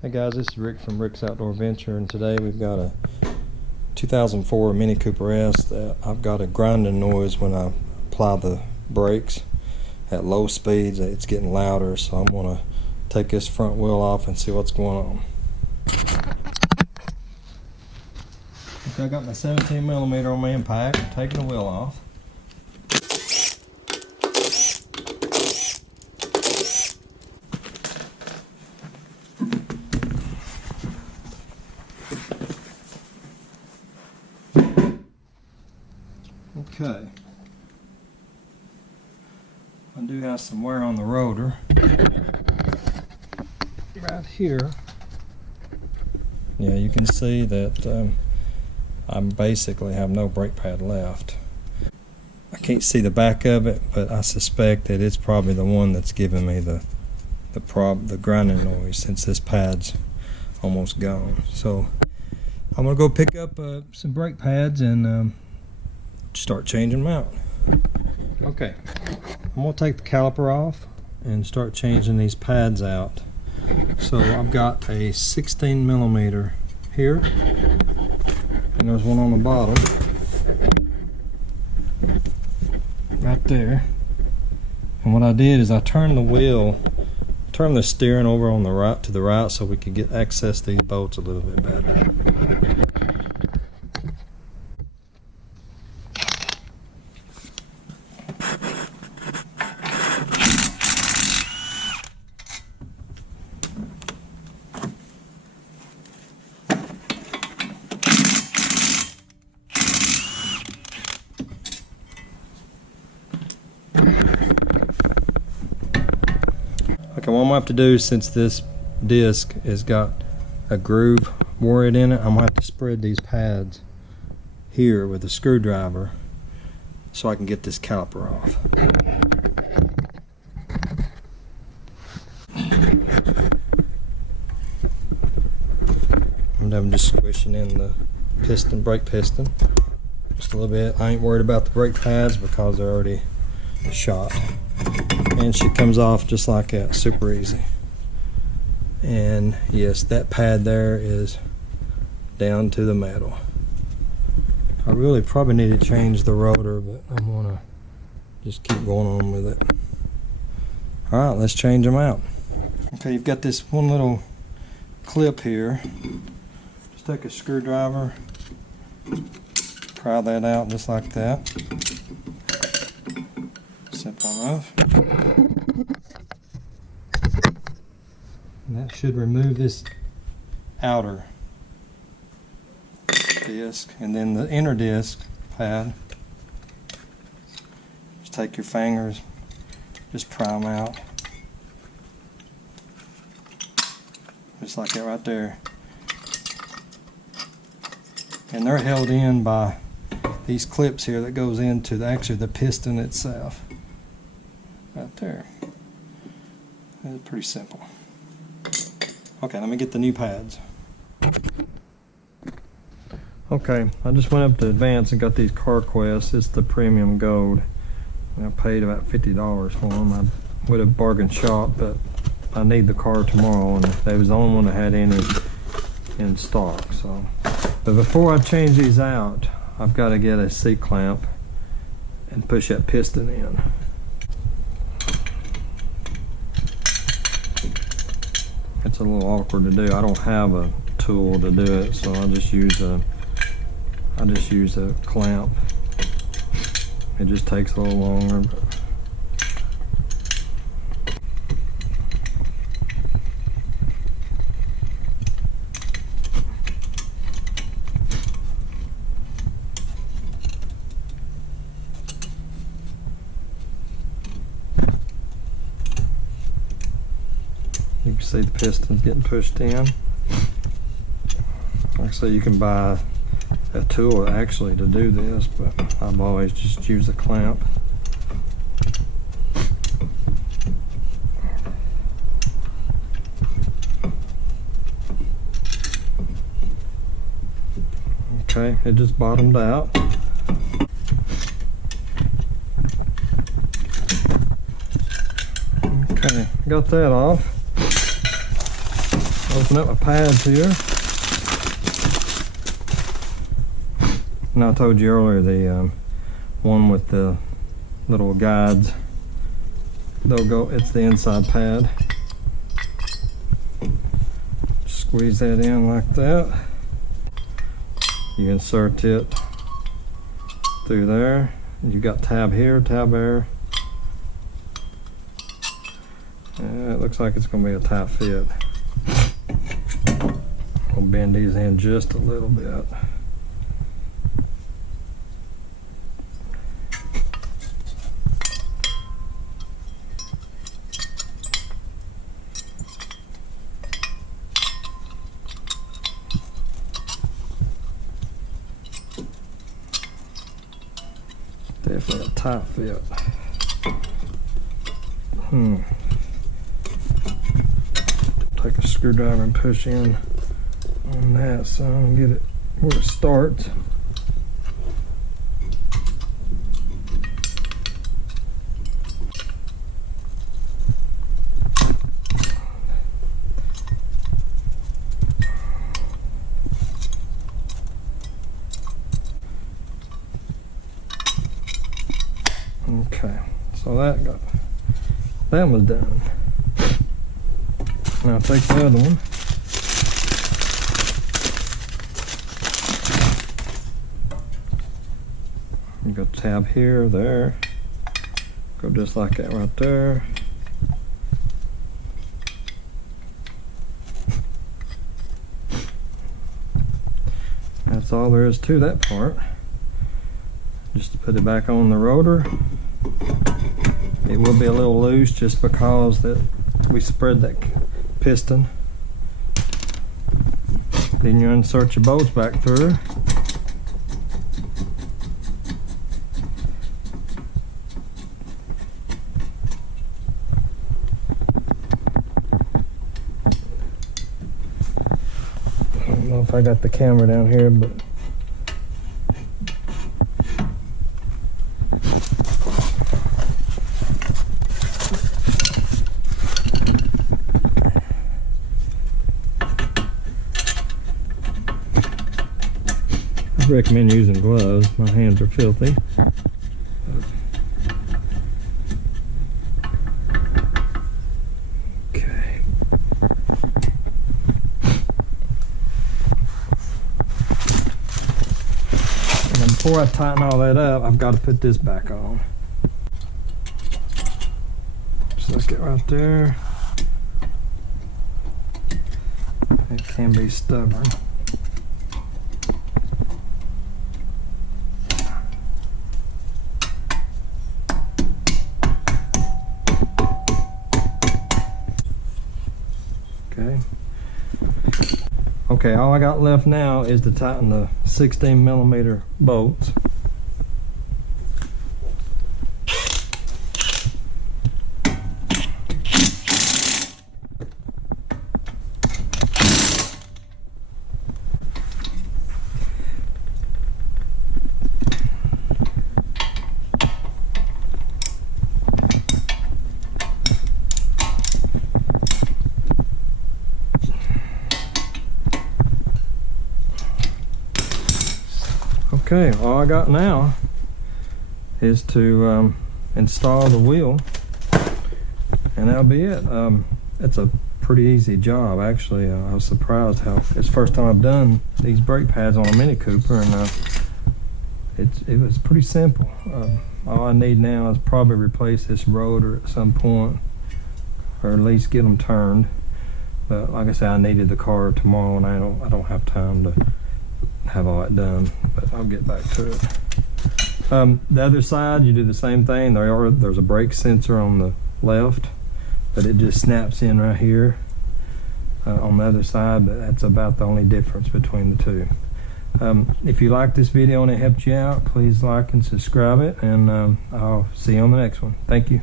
Hey guys, this is Rick from Rick's Outdoor Adventure, and today we've got a 2004 Mini Cooper S that I've got a grinding noise when I apply the brakes at low speeds. It's getting louder, so I'm going to take this front wheel off and see what's going on. Okay, I got my 17mm on my impact. I'm taking the wheel off. Okay, I do have some wear on the rotor right here. Yeah, you can see that I basically have no brake pad left. I can't see the back of it, but I suspect that it's probably the one that's giving me the grinding noise, since this pad's almost gone. So I'm gonna go pick up some brake pads and start changing them out. Okay, I'm gonna take the caliper off and start changing these pads out. So I've got a 16mm here, and there's one on the bottom right there. And what I did is I turned the steering over on the right to the right so we could get access to these bolts a little bit better. Okay, what I'm going to have to do, since this disc has got a groove bored in it, I'm going to have to spread these pads here with a screwdriver so I can get this caliper off. And I'm just squishing in the piston, brake piston, just a little bit. I ain't worried about the brake pads because they're already shot. And she comes off just like that, super easy. And yes, that pad there is down to the metal. I really probably need to change the rotor, but I'm gonna just keep going on with it. Alright, let's change them out. Okay, you've got this one little clip here. Just take a screwdriver, pry that out just like that. Simple enough. And that should remove this outer disc, and then the inner disc pad. Just take your fingers, just pry them out, just like that right there. And they're held in by these clips here that goes into the piston itself. Right there. It's pretty simple. Okay, let me get the new pads. Okay, I just went up to Advance and got these CarQuest. It's the premium gold. And I paid about $50 for them. I would have bargained shop, but I need the car tomorrow, and they was the only one that had any in stock. So, but before I change these out, I've got to get a C-clamp and push that piston in. It's a little awkward to do. I don't have a tool to do it, so I just use a clamp. It just takes a little longer. But you can see the piston's getting pushed in. Like I say, you can buy a tool actually to do this, but I've always just used a clamp. Okay, it just bottomed out. Okay, got that off. Open up my pads here. And I told you earlier, the one with the little guides, it's the inside pad. Squeeze that in like that. You insert it through there. You got tab here, tab there. It looks like it's going to be a tight fit. We'll bend these in just a little bit. Definitely a tight fit. Take a screwdriver and push in on that so I can get it where it starts. Okay, so that was done. Now take the other one. You go tab here, there. Go just like that right there. That's all there is to that part. Just to put it back on the rotor. It will be a little loose just because that we spread that piston. Then you insert your bolts back through. I don't know if I got the camera down here, but I recommend using gloves. My hands are filthy. Okay. And before I tighten all that up, I've got to put this back on. Just like it right there. It can be stubborn. Okay, all I got left now is to tighten the 16mm bolts. Okay, all I got now is to install the wheel, and that'll be it. It's a pretty easy job, actually. I was surprised how it's the first time I've done these brake pads on a Mini Cooper, and it was pretty simple. All I need now is probably replace this rotor at some point, or at least get them turned. But like I said, I needed the car tomorrow, and I don't have time to have all that done, but I'll get back to it. The other side, you do the same thing. There's a brake sensor on the left, but it just snaps in right here on the other side, but that's about the only difference between the two. If you like this video and it helped you out, please like and subscribe it, and I'll see you on the next one. Thank you.